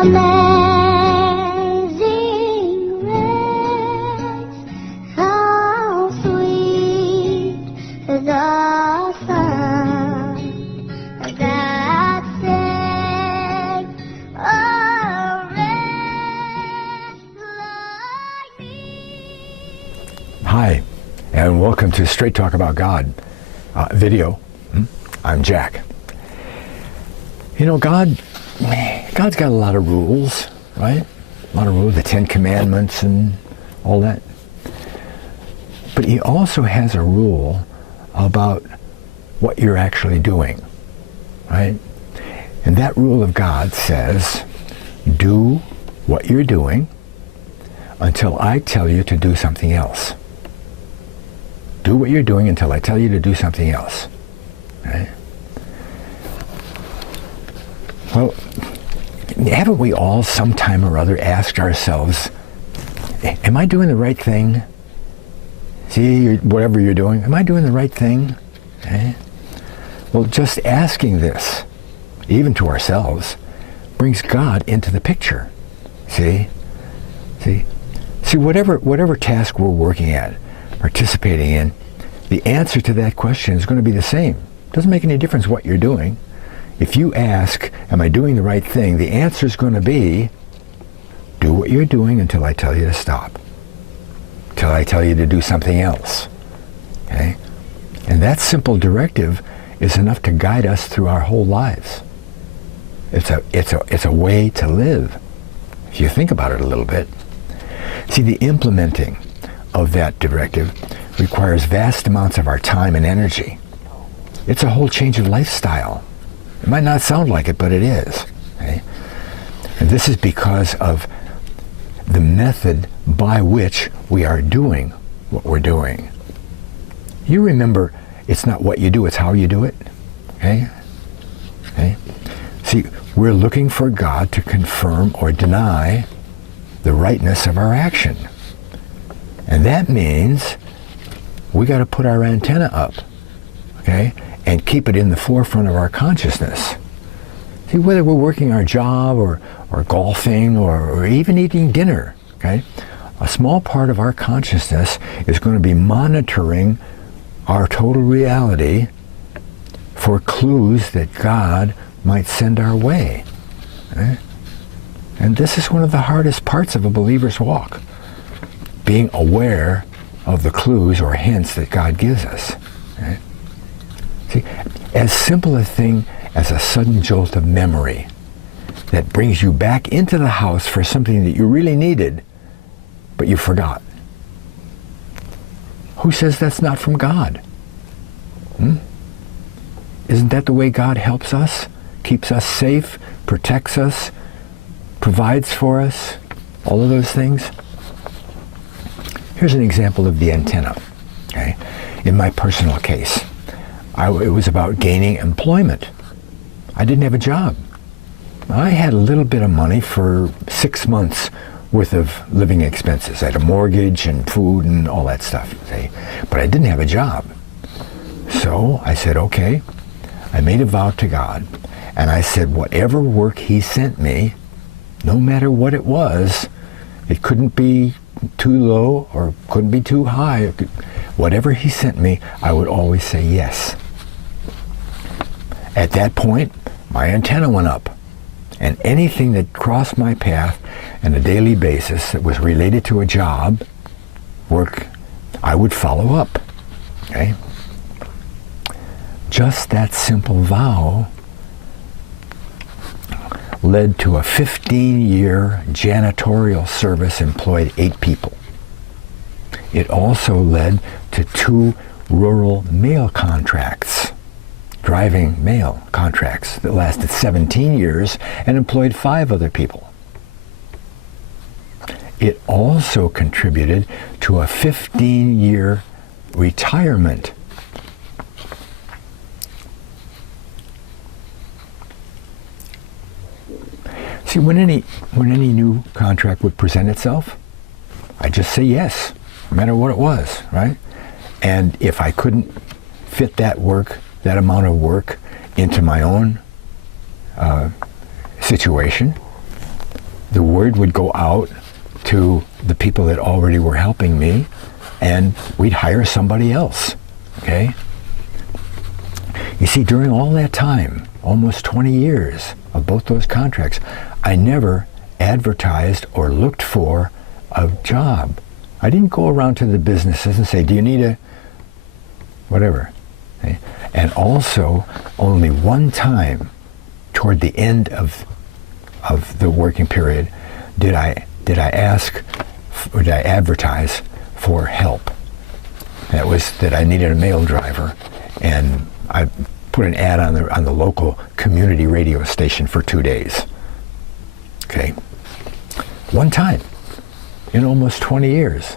Amazing grace, how sweet the sound that saved a wretch like me. Hi, and welcome to Straight Talk About God video. I'm Jack. You know, God's got a lot of rules, right? A lot of rules, the 10 Commandments and all that. But he also has a rule about what you're actually doing, right? And that rule of God says, do what you're doing until I tell you to do something else. Do what you're doing until I tell you to do something else, right? Well, haven't we all sometime or other asked ourselves, am I doing the right thing? See, whatever you're doing, am I doing the right thing? Okay. Well, just asking this, even to ourselves, brings God into the picture. See, whatever task we're working at, participating in, the answer to that question is going to be the same. It doesn't make any difference what you're doing. If you ask, am I doing the right thing, the answer is going to be, do what you're doing until I tell you to stop. Till I tell you to do something else. Okay? And that simple directive is enough to guide us through our whole lives. It's a way to live, if you think about it a little bit. See, the implementing of that directive requires vast amounts of our time and energy. It's a whole change of lifestyle. It might not sound like it, but it is. Okay? And this is because of the method by which we are doing what we're doing. You remember, it's not what you do, it's how you do it. Okay? Okay? See, we're looking for God to confirm or deny the rightness of our action. And that means we got to put our antenna up, okay, and keep it in the forefront of our consciousness. See, whether we're working our job or golfing or even eating dinner, okay, a small part of our consciousness is going to be monitoring our total reality for clues that God might send our way. Okay? And this is one of the hardest parts of a believer's walk, being aware of the clues or hints that God gives us. Okay? See, as simple a thing as a sudden jolt of memory that brings you back into the house for something that you really needed, but you forgot. Who says that's not from God? Isn't that the way God helps us, keeps us safe, protects us, provides for us, all of those things? Here's an example of the antenna. Okay? In my personal case, it was about gaining employment. I didn't have a job. I had a little bit of money for 6 months worth of living expenses. I had a mortgage and food and all that stuff. See? But I didn't have a job. So I said, okay, I made a vow to God. And I said, whatever work he sent me, no matter what it was, it couldn't be too low or couldn't be too high. Whatever he sent me, I would always say yes. At that point, my antenna went up, and anything that crossed my path on a daily basis that was related to a job, work, I would follow up. Okay? Just that simple vow led to a 15-year janitorial service, employed 8 people. It also led to 2 rural mail contracts, driving mail contracts that lasted 17 years and employed 5 other people. It also contributed to a 15-year retirement. See, when any new contract would present itself, I'd just say yes, no matter what it was, right? And if I couldn't fit that work, that amount of work, into my own situation, the word would go out to the people that already were helping me, and we'd hire somebody else, okay? You see, during all that time, almost 20 years of both those contracts, I never advertised or looked for a job. I didn't go around to the businesses and say, do you need a whatever? Okay? And also, only one time toward the end of the working period did I advertise for help. That was that I needed a mail driver, and I put an ad on the local community radio station for 2 days. Okay, one time in almost 20 years,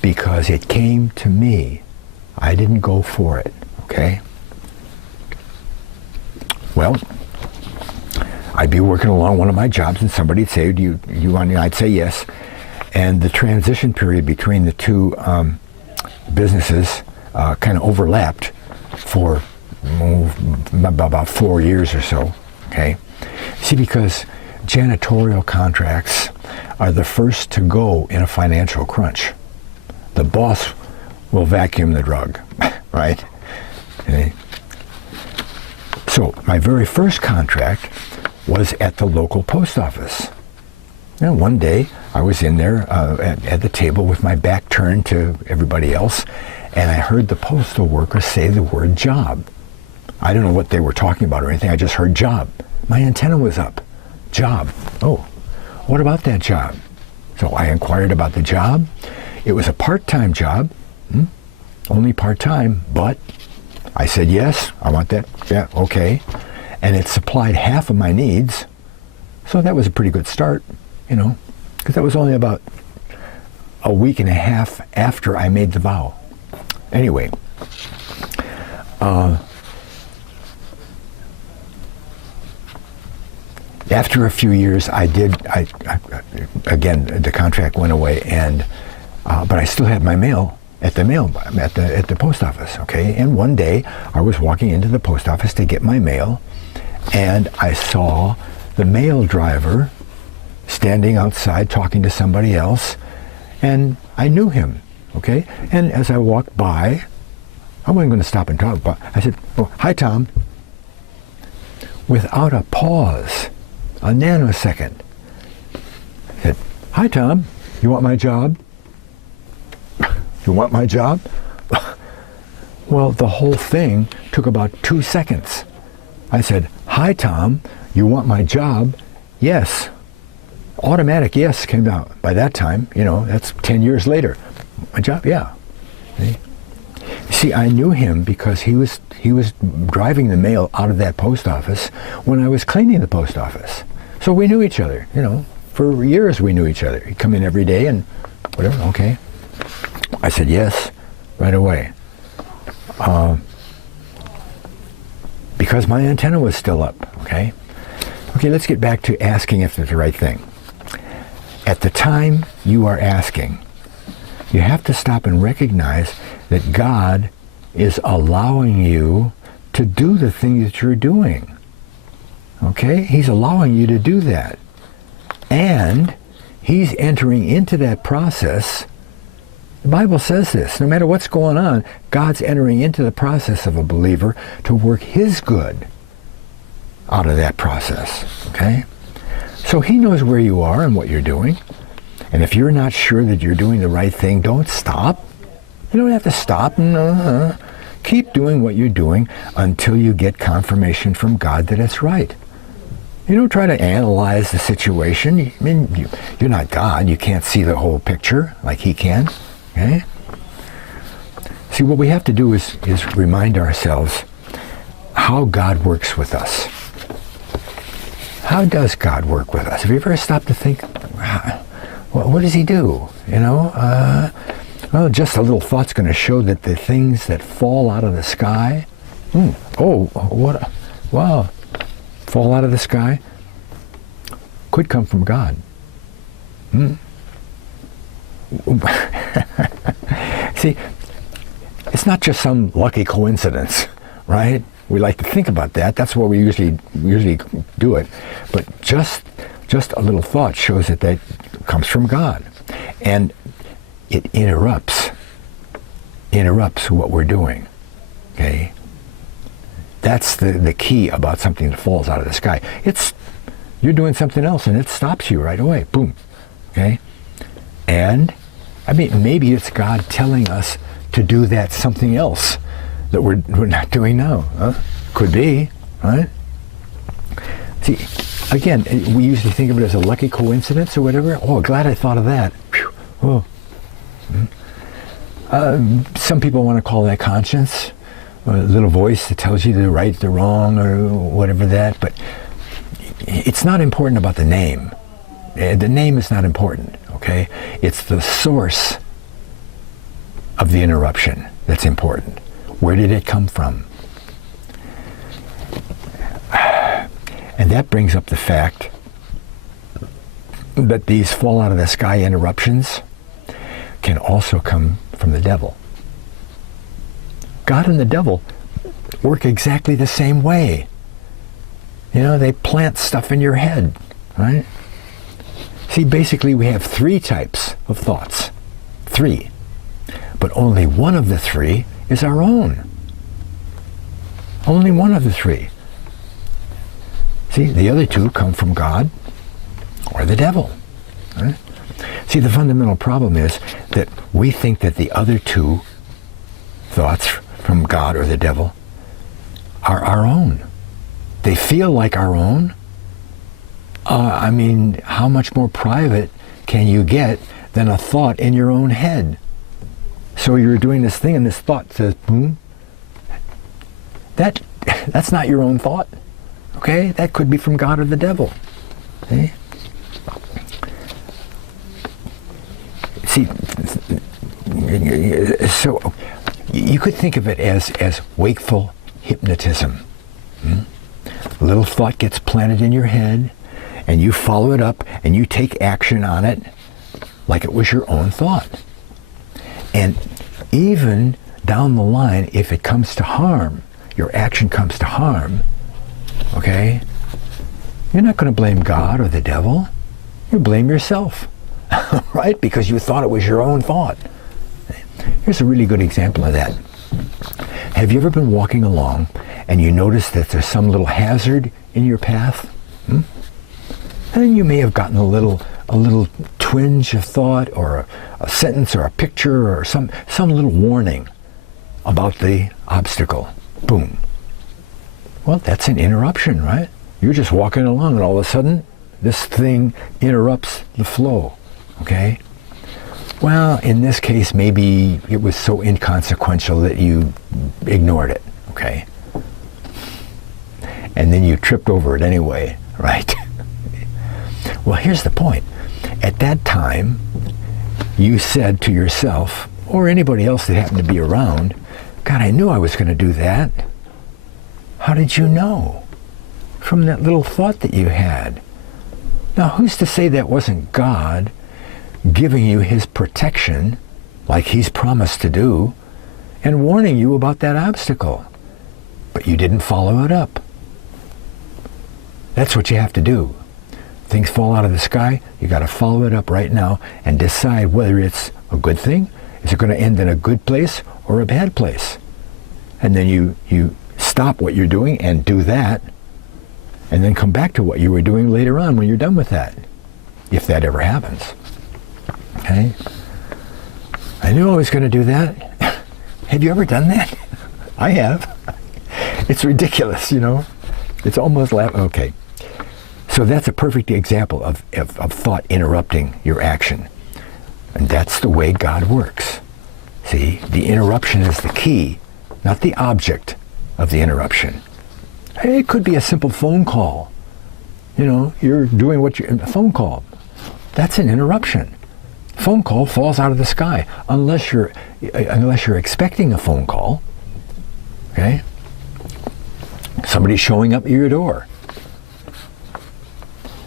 because it came to me. I didn't go for it. Okay. Well, I'd be working along one of my jobs, and somebody'd say, "Do you want?" I'd say yes, and the transition period between the two businesses kind of overlapped for about 4 years or so. Okay, see, because janitorial contracts are the first to go in a financial crunch. The boss will vacuum the drug, right? Okay. So my very first contract was at the local post office. And one day I was in there at the table with my back turned to everybody else, and I heard the postal worker say the word job. I don't know what they were talking about or anything. I just heard job. My antenna was up. Job. Oh, what about that job? So I inquired about the job. It was a part-time job, only part-time, but I said, yes, I want that. Yeah, okay. And it supplied half of my needs. So that was a pretty good start, you know, because that was only about a week and a half after I made the vow. Anyway, after a few years, again, the contract went away, and but I still had my mail at the post office, okay? And one day, I was walking into the post office to get my mail, and I saw the mail driver standing outside talking to somebody else, and I knew him, okay? And as I walked by, I wasn't going to stop and talk, but I said, "Oh, hi, Tom." Without a pause, a nanosecond, I said, "Hi, Tom, you want my job?" "You want my job?" Well, the whole thing took about 2 seconds. I said, "Hi, Tom, you want my job?" "Yes." Automatic yes came out. By that time, you know, that's 10 years later. "My job?" "Yeah." See, I knew him because he was driving the mail out of that post office when I was cleaning the post office. So we knew each other, you know. For years we knew each other. He'd come in every day and whatever, okay. I said yes right away. Because my antenna was still up, okay? Okay, let's get back to asking if it's the right thing. At the time you are asking, you have to stop and recognize that God is allowing you to do the thing that you're doing. Okay? He's allowing you to do that. And He's entering into that process. The Bible says this. No matter what's going on, God's entering into the process of a believer to work His good out of that process. Okay? So He knows where you are and what you're doing. And if you're not sure that you're doing the right thing, don't stop. You don't have to stop. No. Keep doing what you're doing until you get confirmation from God that it's right. You don't try to analyze the situation. I mean, you're not God. You can't see the whole picture like He can. Okay? See, what we have to do is remind ourselves how God works with us. How does God work with us? Have you ever stopped to think, well, what does He do? You know, well, just a little thought's going to show that the things that fall out of the sky, wow, fall out of the sky, could come from God. See, it's not just some lucky coincidence, right? We like to think about that. That's why we usually do it. But just Just a little thought shows that that comes from God. And it interrupts what we're doing. Okay? That's the key about something that falls out of the sky. You're doing something else and it stops you right away. Boom. Okay? And, I mean, maybe it's God telling us to do that something else that we're not doing now. Huh? Could be, right? See, again, we usually think of it as a lucky coincidence or whatever. Oh, glad I thought of that. Whew. Oh. Some people want to call that conscience, a little voice that tells you the right, the wrong, or whatever that, but it's not important about the name. The name is not important, okay? It's the source of the interruption that's important. Where did it come from? And that brings up the fact that these fall out of the sky interruptions can also come from the devil. God and the devil work exactly the same way. You know, they plant stuff in your head, right? See, basically we have 3 types of thoughts. 3. But only one of the 3 is our own. Only one of the 3. See, the other 2 come from God or the devil. Right? See, the fundamental problem is that we think that the other 2 thoughts from God or the devil are our own. They feel like our own. I mean, how much more private can you get than a thought in your own head? So you're doing this thing and this thought says, boom. That's not your own thought. Okay? That could be from God or the devil. Okay? See, so you could think of it as wakeful hypnotism. A little thought gets planted in your head, and you follow it up, and you take action on it like it was your own thought. And even down the line, if it comes to harm, your action comes to harm, okay, you're not going to blame God or the devil. You blame yourself, right? Because you thought it was your own thought. Here's a really good example of that. Have you ever been walking along and you notice that there's some little hazard in your path? And you may have gotten a little twinge of thought, or a sentence, or a picture, or some little warning about the obstacle. Boom. Well, that's an interruption, right? You're just walking along and all of a sudden this thing interrupts the flow, okay? Well, in this case, maybe it was so inconsequential that you ignored it, okay? And then you tripped over it anyway, right? Well, here's the point. At that time, you said to yourself, or anybody else that happened to be around, God, I knew I was going to do that. How did you know? From that little thought that you had. Now, who's to say that wasn't God giving you his protection, like he's promised to do, and warning you about that obstacle? But you didn't follow it up. That's what you have to do. Things fall out of the sky, you got to follow it up right now and decide whether it's a good thing, is it going to end in a good place or a bad place? And then you stop what you're doing and do that, and then come back to what you were doing later on when you're done with that, if that ever happens. Okay? I knew I was going to do that. Have you ever done that? I have. It's ridiculous, you know. It's almost okay. So that's a perfect example of thought interrupting your action. And that's the way God works. See, the interruption is the key, not the object of the interruption. It could be a simple phone call. You know, you're doing a phone call. That's an interruption. Phone call falls out of the sky unless you're expecting a phone call. Okay? Somebody showing up at your door.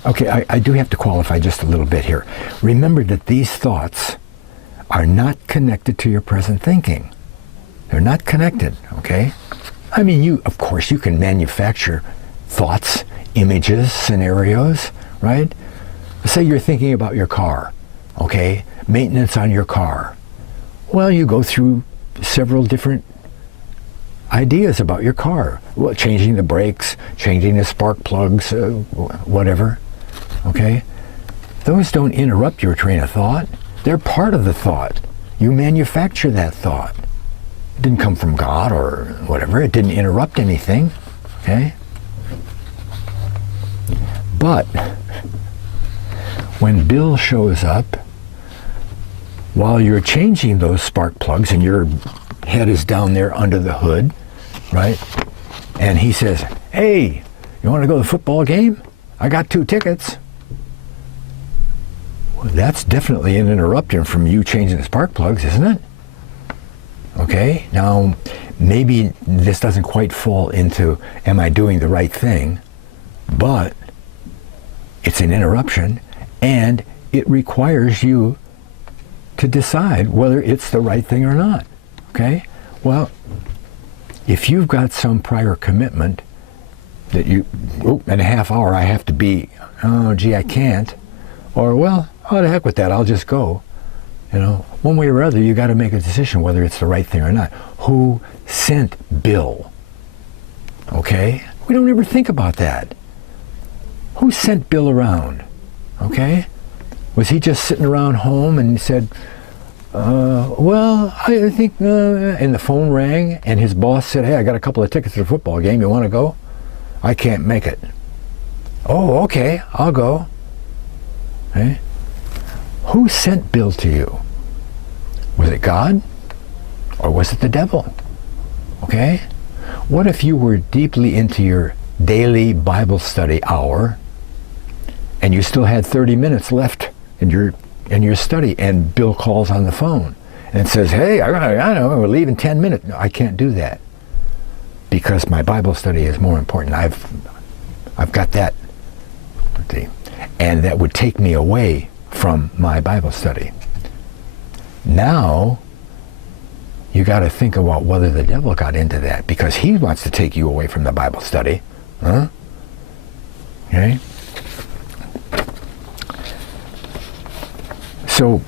Okay, I do have to qualify just a little bit here. Remember that these thoughts are not connected to your present thinking. They're not connected, okay? I mean, of course, you can manufacture thoughts, images, scenarios, right? Say you're thinking about your car, okay? Maintenance on your car. Well, you go through several different ideas about your car. Well, changing the brakes, changing the spark plugs, whatever, okay? Those don't interrupt your train of thought. They're part of the thought. You manufacture that thought. It didn't come from God or whatever. It didn't interrupt anything, okay? But when Bill shows up, while you're changing those spark plugs and your head is down there under the hood, right? And he says, hey, you want to go to the football game? I got 2 tickets. Well, that's definitely an interruption from you changing the spark plugs, isn't it? Okay, now maybe this doesn't quite fall into, am I doing the right thing? But it's an interruption, and it requires you to decide whether it's the right thing or not. Okay? Well, if you've got some prior commitment that in a half hour I have to be, oh gee, I can't, or well, oh the heck with that, I'll just go. You know, one way or other, you got to make a decision whether it's the right thing or not. Who sent Bill? Okay? We don't ever think about that. Who sent Bill around? Okay? Was he just sitting around home and he said, well, I think, and the phone rang and his boss said, hey, I got a couple of tickets to the football game. You want to go? I can't make it. Oh, okay, I'll go. Okay? Who sent Bill to you? Was it God? Or was it the devil? Okay? What if you were deeply into your daily Bible study hour and you still had 30 minutes left in your study and Bill calls on the phone and says, hey, I know, we're leaving 10 minutes. No, I can't do that because my Bible study is more important. I've got that. And that would take me away from my Bible study. Now, you got to think about whether the devil got into that because he wants to take you away from the Bible study. Huh? Okay? So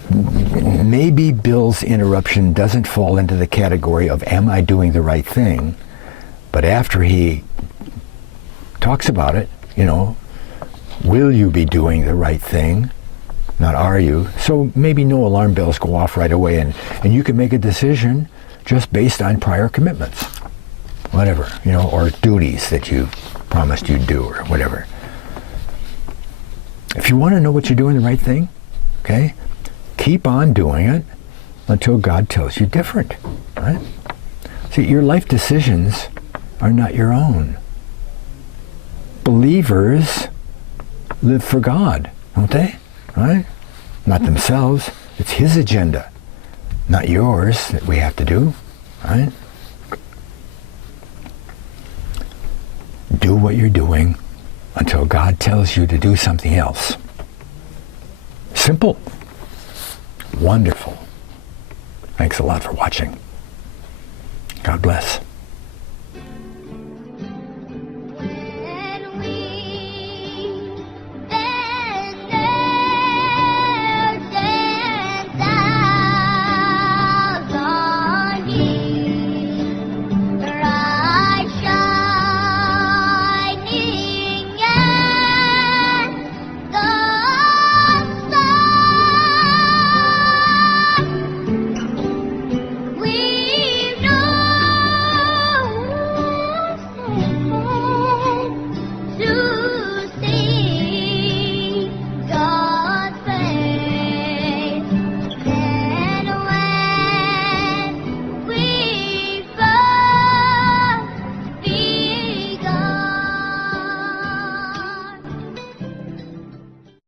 maybe Bill's interruption doesn't fall into the category of am I doing the right thing? But after he talks about it, you know, will you be doing the right thing? Not are you? So maybe no alarm bells go off right away and you can make a decision just based on prior commitments. Whatever, you know, or duties that you promised you'd do or whatever. If you want to know what you're doing the right thing, okay, keep on doing it until God tells you different, right? See, your life decisions are not your own. Believers live for God, don't they? Right? Not themselves. It's His agenda, not yours, that we have to do, right? Do what you're doing until God tells you to do something else. Simple. Wonderful. Thanks a lot for watching. God bless.